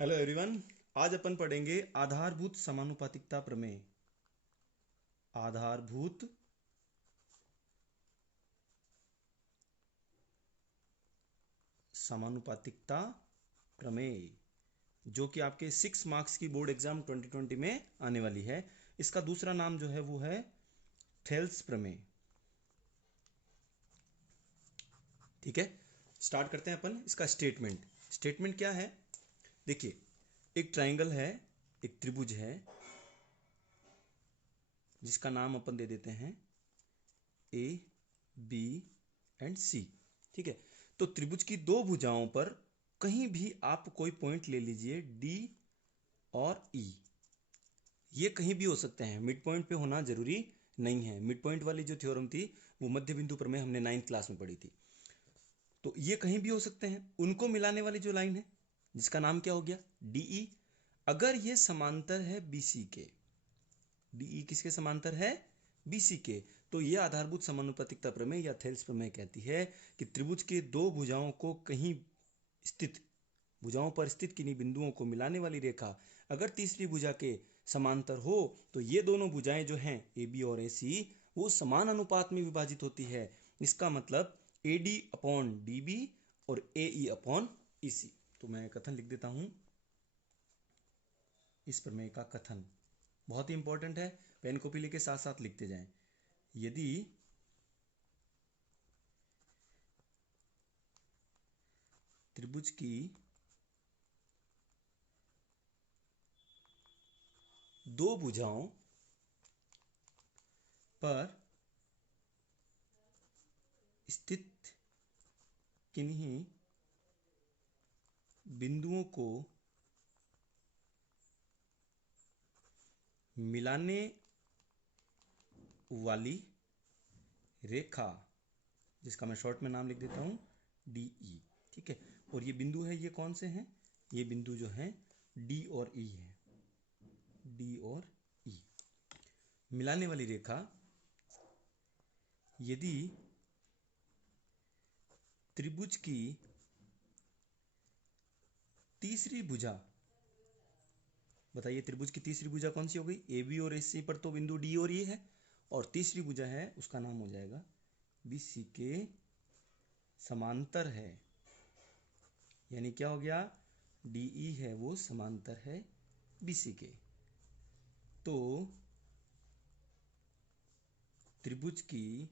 Hello everyone. आज अपन पढ़ेंगे आधारभूत समानुपातिकता प्रमेय। आधारभूत समानुपातिकता प्रमेय जो कि आपके 6 मार्क्स की बोर्ड एग्जाम 2020 में आने वाली है। इसका दूसरा नाम जो है वो है थेल्स प्रमेय। ठीक है, स्टार्ट करते हैं अपन। इसका स्टेटमेंट क्या है? देखिए, एक ट्राइंगल है, एक त्रिभुज है जिसका नाम अपन दे देते हैं ए बी एंड सी। ठीक है, तो त्रिभुज की दो भुजाओं पर कहीं भी आप कोई पॉइंट ले लीजिए, डी और ई। ये कहीं भी हो सकते हैं, मिड पॉइंट पे होना जरूरी नहीं है। मिड पॉइंट वाली जो थ्योरम थी वो मध्य बिंदु प्रमेय हमने 9th क्लास में पढ़ी थी। तो ये कहीं भी हो सकते हैं। उनको मिलाने वाली जो लाइन है जिसका नाम क्या हो गया, डीई, अगर ये समांतर है बीसी के। डीई किसके समांतर है? बीसी के। तो यह आधारभूत समानुपातिकता प्रमेय या थेल्स प्रमेय कहती है कि त्रिभुज के दो भुजाओं को कहीं स्थित भुजाओं पर स्थित किन्हीं बिंदुओं को मिलाने वाली रेखा अगर तीसरी भुजा के समांतर हो तो ये दोनों भुजाएं जो हैं ए बी और ए सी वो समान अनुपात में विभाजित होती है। इसका मतलब A D upon D B और ए ई अपॉन ई सी। तो मैं कथन लिख देता हूं, इस प्रमेय का कथन बहुत ही इंपॉर्टेंट है। पेन कॉपी लेके साथ साथ लिखते जाएं। यदि त्रिभुज की दो भुजाओं पर स्थित किन्हीं बिंदुओं को मिलाने वाली रेखा, जिसका मैं शॉर्ट में नाम लिख देता हूं डीई। ठीक है, और ये बिंदु है, ये कौन से हैं? ये बिंदु जो हैं डी और ई है। डी और ई मिलाने वाली रेखा यदि त्रिभुज की तीसरी भुजा, बताइए त्रिभुज की तीसरी भुजा कौन सी हो गई? ए बी और ए सी पर तो बिंदु डी और ई है, और तीसरी भुजा है उसका नाम हो जाएगा बी सी के समांतर है। यानी क्या हो गया? डी ई है वो समांतर है बी सी के। तो त्रिभुज की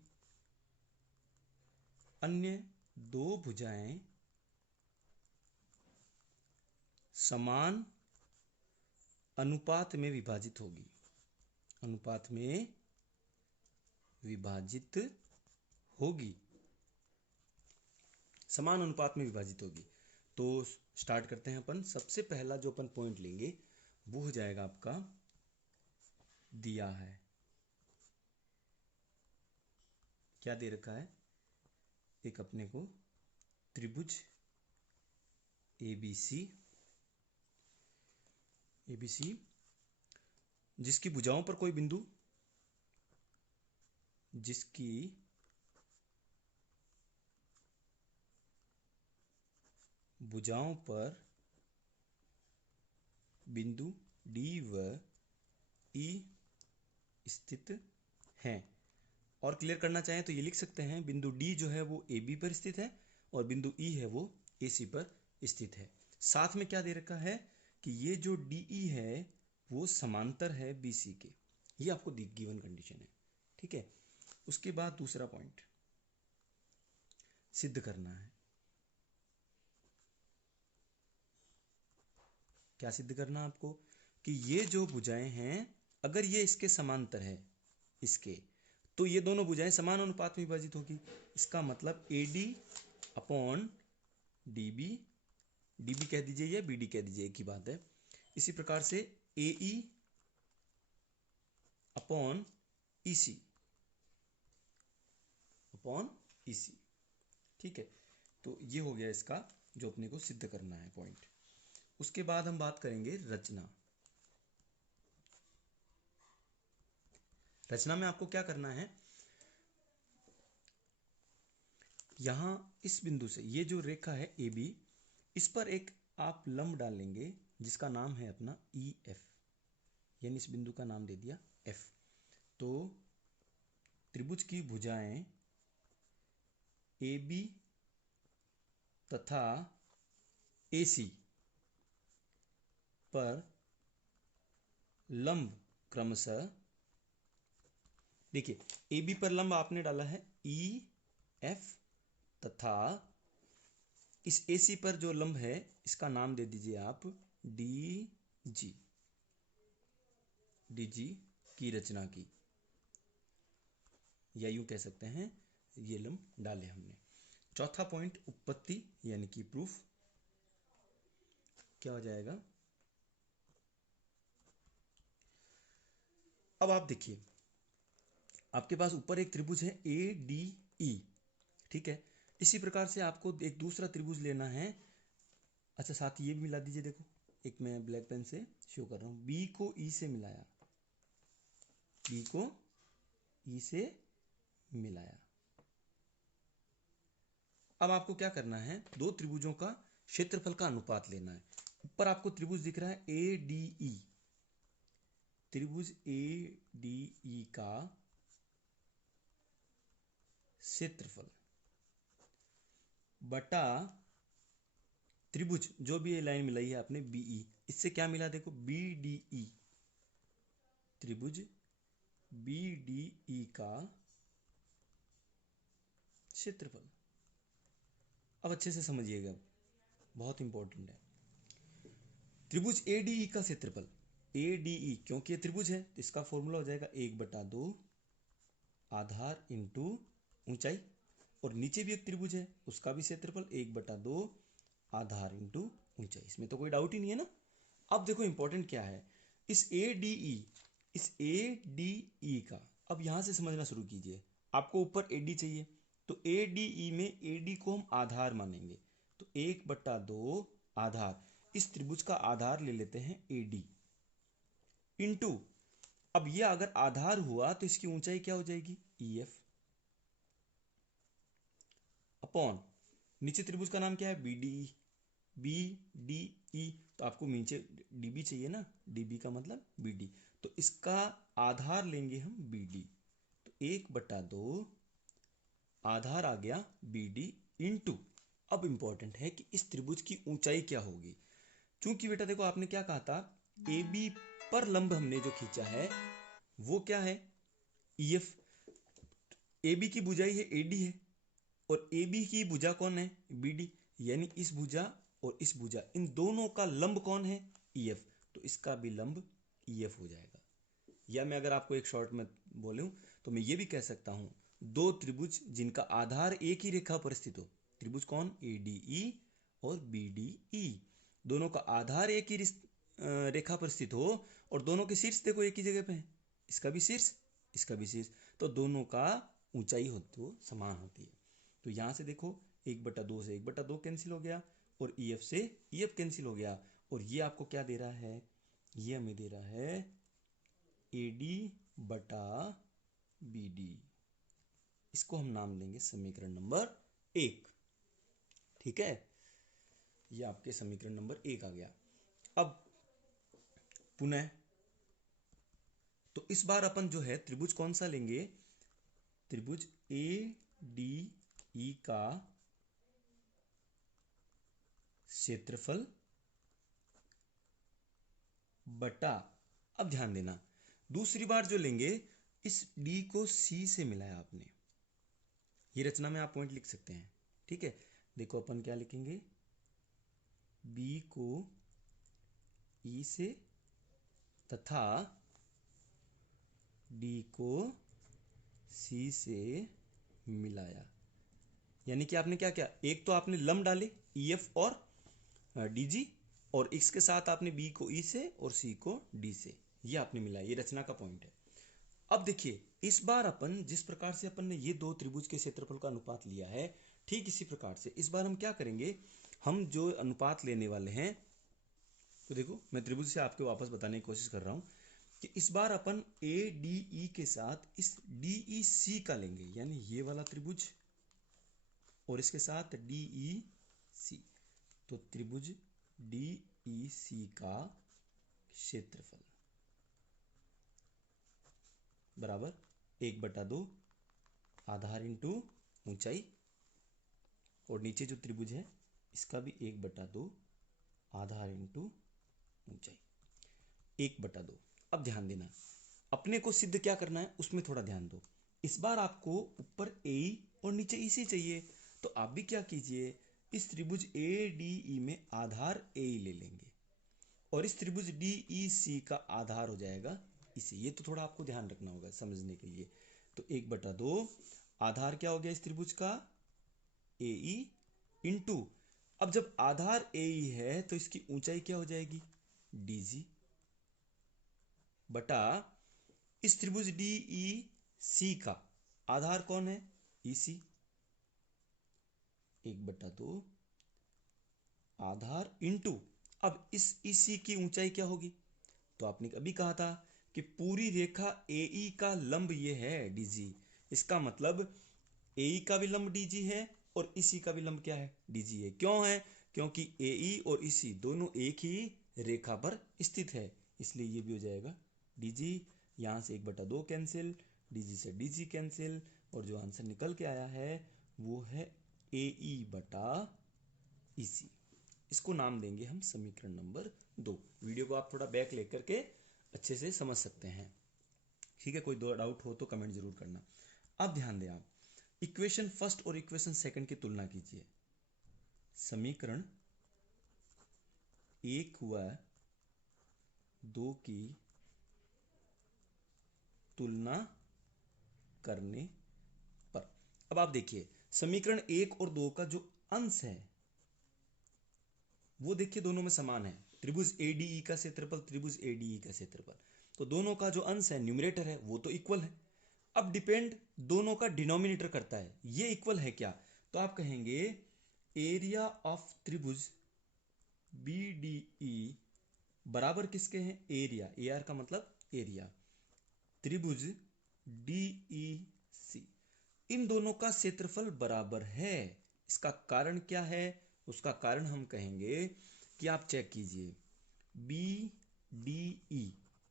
अन्य दो भुजाएं समान अनुपात में विभाजित होगी। अनुपात में विभाजित होगी, समान अनुपात में विभाजित होगी। तो स्टार्ट करते हैं अपन। सबसे पहला जो अपन पॉइंट लेंगे वो हो जाएगा आपका, दिया है, क्या दे रखा है? एक अपने को त्रिभुज एबीसी एबीसी जिसकी भुजाओं पर कोई बिंदु, जिसकी भुजाओं पर बिंदु डी व ई स्थित हैं। और क्लियर करना चाहें तो ये लिख सकते हैं, बिंदु डी जो है वो ए बी पर स्थित है और बिंदु ई है वो ए सी पर स्थित है। साथ में क्या दे रखा है कि ये जो डी ई है वो समांतर है बी सी के। ये आपको गिवन कंडीशन है। ठीक है, उसके बाद दूसरा पॉइंट सिद्ध करना है। क्या सिद्ध करना आपको? कि ये जो भुजाएं हैं अगर ये इसके समांतर है, इसके, तो ये दोनों भुजाएं समान अनुपात में विभाजित होगी। इसका मतलब A D upon D B, D B कह दीजिए या बी डी कह दीजिए, एक ही बात है। इसी प्रकार से ए ई अपॉन ई सी अपॉन ई सी। ठीक है, तो ये हो गया इसका जो अपने को सिद्ध करना है पॉइंट। उसके बाद हम बात करेंगे रचना। रचना में आपको क्या करना है? यहां इस बिंदु से ये जो रेखा है ए बी, इस पर एक आप लंब डालेंगे जिसका नाम है अपना ई एफ, यानी इस बिंदु का नाम दे दिया एफ। तो त्रिभुज की भुजाएं ए बी तथा ए सी पर लंब क्रमशः, देखिए ए बी पर लंब आपने डाला है ई एफ, तथा इस ए सी पर जो लंब है इसका नाम दे दीजिए आप डी जी, डी जी की रचना की, या यूं कह सकते हैं ये लंब डाले हमने। चौथा पॉइंट उत्पत्ति यानी कि प्रूफ, क्या हो जाएगा? अब आप देखिए आपके पास ऊपर एक त्रिभुज है ए डी ई, ठीक है। इसी प्रकार से आपको एक दूसरा त्रिभुज लेना है। अच्छा साथ ये भी मिला दीजिए, देखो एक मैं ब्लैक पेन से शो कर रहा हूं, बी को ई से मिलाया, बी को ई से मिलाया। अब आपको क्या करना है, दो त्रिभुजों का क्षेत्रफल का अनुपात लेना है। ऊपर आपको त्रिभुज दिख रहा है ए डी ई, त्रिभुज ए डी ई का क्षेत्रफल बटा त्रिभुज जो भी ये लाइन मिलाई है आपने बीई, इससे क्या मिला देखो बी डी ई, त्रिभुज बी डी ई का क्षेत्रफल। अब अच्छे से समझिएगा, बहुत इंपॉर्टेंट है। त्रिभुज ए डी ई का क्षेत्रफल, ए डी ई क्योंकि ये त्रिभुज है तो इसका फॉर्मूला हो जाएगा 1/2 आधार इंटू ऊंचाई, और नीचे भी एक त्रिभुज है उसका भी क्षेत्रफल 1/2 आधार इंटू ऊंचाई, इसमें तो कोई डाउट ही नहीं है ना। अब देखो इंपॉर्टेंट क्या है, इस ए डी ई, इस ए डी ई का, अब यहां से समझना शुरू कीजिए। आपको ऊपर ए डी चाहिए तो ए डी ई में ए डी को हम आधार मानेंगे, तो 1/2 आधार, इस त्रिभुज का आधार ले लेते हैं ए डी इंटू, अब ये अगर आधार हुआ तो इसकी ऊंचाई क्या हो जाएगी ई एफ, अपॉन नीचे त्रिभुज का नाम क्या है B D E, B D E, तो आपको नीचे डीबी चाहिए ना, डीबी का मतलब बी डी, तो इसका आधार लेंगे हम बी डी, तो 1/2 आधार आ गया बी डी इंटू, अब इंपॉर्टेंट है कि इस त्रिभुज की ऊंचाई क्या होगी। चूंकि बेटा देखो आपने क्या कहा था, ए बी पर लंब हमने जो खींचा है वो क्या है ई एफ, ए बी की भुजाई है ए डी है, और ए बी की भुजा कौन है बी डी, यानी इस भुजा और इस भुजा इन दोनों का लंब कौन है ई एफ, तो इसका भी लंब ई एफ हो जाएगा। या मैं अगर आपको एक शॉर्ट में बोलूं तो मैं ये भी कह सकता हूं, दो त्रिभुज जिनका आधार एक ही रेखा पर स्थित हो, त्रिभुज कौन ए डी ई और बी डी ई, दोनों का आधार एक ही रेखा पर स्थित हो और दोनों के शीर्ष देखो एक ही जगह पे है, इसका भी शीर्ष इसका भी शीर्ष, तो दोनों का ऊंचाई होती हो समान होती है। तो यहां से देखो 1/2 से 1/2 कैंसिल हो गया और ई एफ से ई एफ कैंसिल हो गया, और ये आपको क्या दे रहा है, ये हमें दे रहा है ए डी बटा बी डी, इसको हम नाम देंगे समीकरण नंबर 1, ठीक है। ये आपके समीकरण नंबर 1 आ गया। अब पुनः तो इस बार अपन जो है त्रिभुज कौन सा लेंगे, त्रिभुज ए डी ई का क्षेत्रफल बटा, अब ध्यान देना दूसरी बार जो लेंगे इस डी को सी से मिलाया आपने, ये रचना में आप पॉइंट लिख सकते हैं, ठीक है। देखो अपन क्या लिखेंगे, बी को ई से तथा डी को सी से मिलाया, यानी कि आपने क्या किया, एक तो आपने लंब डाले ई एफ और डी जी, और इसके साथ आपने बी को ई से और सी को डी से, ये आपने मिलाया, ये रचना का पॉइंट है। अब देखिए इस बार अपन जिस प्रकार से अपन ने ये दो त्रिभुज के क्षेत्रफल का अनुपात लिया है, ठीक इसी प्रकार से इस बार हम क्या करेंगे, हम जो अनुपात लेने वाले हैं, तो देखो मैं त्रिभुज से आपको वापस बताने की कोशिश कर रहा हूं कि इस बार अपन ए डी ई के साथ इस डी ई सी का लेंगे, यानी ये वाला त्रिभुज और इसके साथ डी ई सी, तो त्रिभुज DEC का क्षेत्रफल बराबर 1/2 आधार इंटू ऊंचाई, और नीचे जो त्रिभुज है इसका भी 1/2 आधार इंटू ऊंचाई, 1/2। अब ध्यान देना, अपने को सिद्ध क्या करना है उसमें थोड़ा ध्यान दो। इस बार आपको ऊपर AE और नीचे EC चाहिए, तो आप भी क्या कीजिए, इस त्रिभुज ADE में आधार AE ले लेंगे और इस त्रिभुज DEC का आधार हो जाएगा इसे। ये तो थोड़ा आपको ध्यान रखना होगा समझने के लिए। तो 1/2 आधार क्या हो गया इस त्रिभुज का, AE इंटू, अब जब आधार AE है तो इसकी ऊंचाई क्या हो जाएगी, DG, बटा इस त्रिभुज DEC का आधार कौन है, EC, 1/2 आधार इंटू, अब इस EC की ऊंचाई क्या होगी, तो आपने अभी कहा था कि पूरी रेखा AE का लंब ये है DG, इसका मतलब AE का भी लंब DG है और EC का भी लंब क्या है, DG है। क्यों है, क्योंकि AE और EC दोनों एक ही रेखा पर स्थित है, इसलिए ये भी हो जाएगा DG। यहाँ से 1/2 कैंसिल, DG से DG कैंसिल, और जो आंसर निकल के आया है वो है AE बटा EC। इसको नाम देंगे हम समीकरण नंबर 2। वीडियो को आप थोड़ा बैक लेकर के अच्छे से समझ सकते हैं, ठीक है। कोई दो डाउट हो तो कमेंट जरूर करना। अब ध्यान दें, आप इक्वेशन फर्स्ट और इक्वेशन सेकंड की तुलना कीजिए। समीकरण 1 व 2 की तुलना करने पर, अब आप देखिए समीकरण 1 और 2 का जो अंश है वो देखिए दोनों में समान है। त्रिभुज ADE का क्षेत्रफल, त्रिभुज ADE का क्षेत्रफल, तो दोनों का जो अंश है न्यूमरेटर है वो तो इक्वल है। अब डिपेंड दोनों का डिनोमिनेटर करता है, ये इक्वल है क्या, तो आप कहेंगे एरिया ऑफ त्रिभुज BDE बराबर किसके हैं, एरिया, AR का मतलब एरिया, त्रिभुज DEC, इन दोनों का क्षेत्रफल बराबर है। इसका कारण क्या है, उसका कारण हम कहेंगे कि आप चेक कीजिए BDE,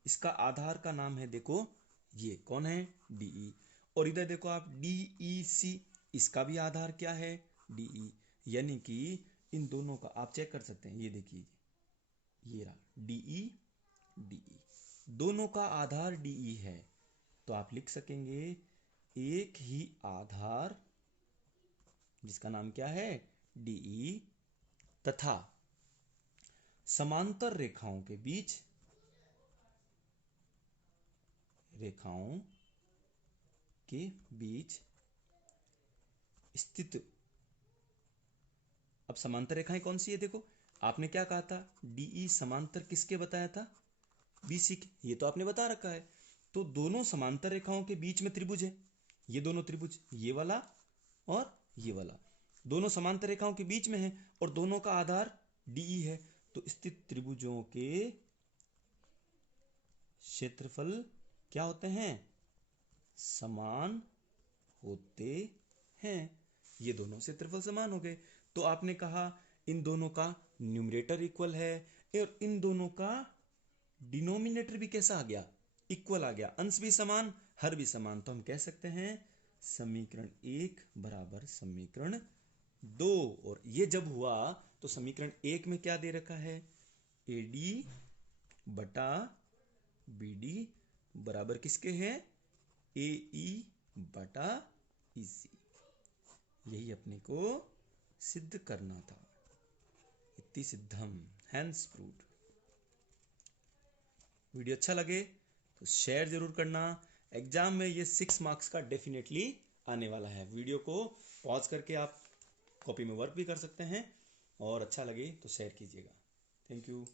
इसका आधार का नाम है, देखो ये कौन है, DE, और इधर देखो आप DEC, इसका भी आधार क्या है, DE, यानी कि इन दोनों का आप चेक कर सकते हैं। ये देखिए ये रहा DE, दोनों का आधार DE है, तो आप लिख सकेंगे एक ही आधार जिसका नाम क्या है, DE, तथा समांतर रेखाओं के बीच स्थित, अब समांतर रेखाएं कौन सी है, देखो आपने क्या कहा था, DE समांतर किसके बताया था, BC के, ये तो आपने बता रखा है। तो दोनों समांतर रेखाओं के बीच में त्रिभुज है, ये दोनों त्रिभुज, ये वाला और ये वाला, दोनों समांतर रेखाओं के बीच में है और दोनों का आधार DE है, तो स्थित त्रिभुजों के क्षेत्रफल क्या होते हैं, समान होते हैं। ये दोनों क्षेत्रफल समान हो गए, तो आपने कहा इन दोनों का न्यूमरेटर इक्वल है और इन दोनों का डिनोमिनेटर भी कैसा आ गया, इक्वल आ गया, अंश भी समान हर भी समान, तो हम कह सकते हैं समीकरण 1 बराबर समीकरण 2। और ये जब हुआ तो समीकरण 1 में क्या दे रखा है, AD बटा BD बराबर किसके है, AE बटा EC, यही अपने को सिद्ध करना था, इति सिद्धम, हैंस प्रूव्ड। वीडियो अच्छा लगे तो शेयर जरूर करना। एग्जाम में ये 6 मार्क्स का डेफिनेटली आने वाला है। वीडियो को पॉज करके आप कॉपी में वर्क भी कर सकते हैं, और अच्छा लगे तो शेयर कीजिएगा। Thank you.